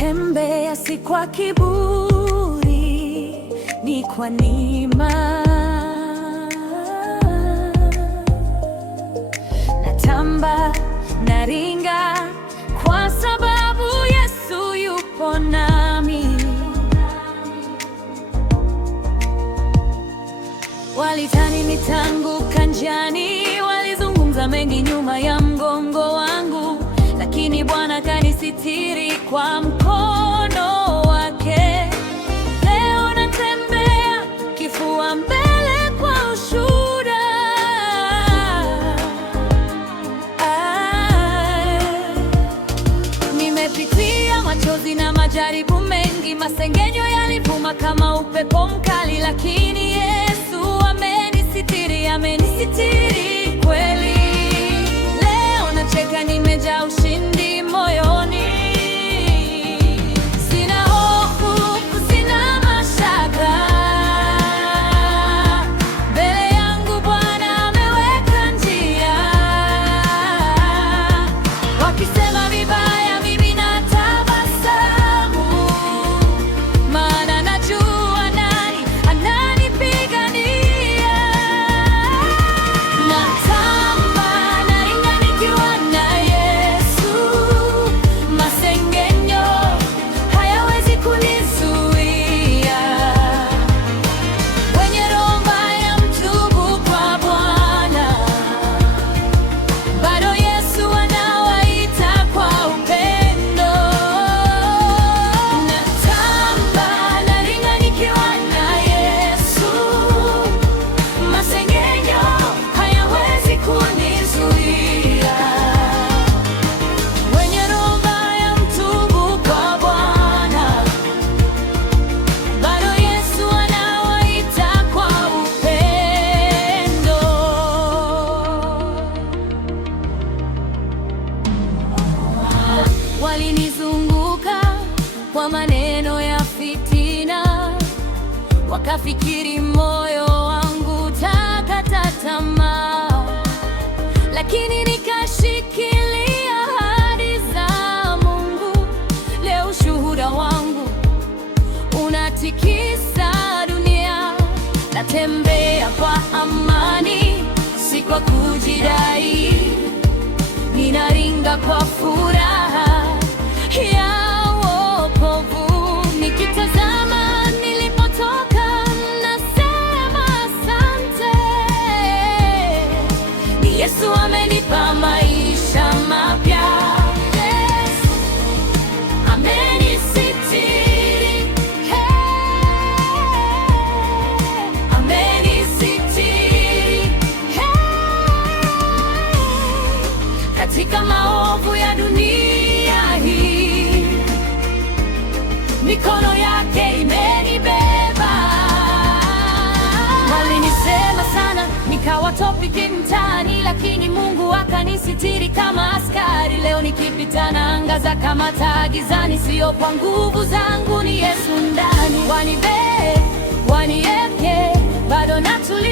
Natembea si kwa kiburi, ni kwa neema. Natamba, naringa kwa sababu Yesu yupo nami. Walitani nitaanguka njiani, walizungumza mengi nyuma ya mgongo wangu, lakini Bwana kanisitiri kwa mkono wake. Leo natembea kifua mbele kwa ushuhuda. Nimepitia machozi na majaribu mengi, masengenyo yalivuma kama upepo mkali, lakini Yesu amenisitiri, amenisitiri kweli. Leo nacheka, nimejaa ushindi moyoni. Sina hofu, sina mashaka. Mbele yangu Bwana ameweka njia. Wakisema vibaya, mimi natabasamu, maana najua nani ananipigania. Natamba, naringa nikiwa na Yesu. Masengenyo hayawezi kunizuia. Wenye roho mbaya mtubu kwa Bwana, bado Yesu anawaita kwa upendo. Natamba, naringa nikiwa na Yesu. Masengenyo hayawezi kunizuia. Wenye roho mbaya mtubu kwa Bwana, bado Yesu anawaita kwa upendo. Walinizunguka kwa maneno ya fitina, wakafikiri moyo wangu utakata tamaa, lakini nikashikilia ahadi za Mungu. Leo ushuhuda wangu unatikisa dunia. Natembea kwa amani, si kwa kujidai. Ninaringa kwa furaha ya wokovu. Nikitazama nilipotoka, nasema asante. Ni Yesu amenipa maisha mapya. Yes, amenisitiri. Amenisitiri. Katika maovu ya dunia hii, mikono yake imenibeba. Walinisema sana, nikawa topiki mtaani, lakini Mungu akanisitiri kama askari. Leo nikipita naangaza kama taa gizani, sio kwa nguvu zangu, ni Yesu ndani. Wanieke, bado natulia.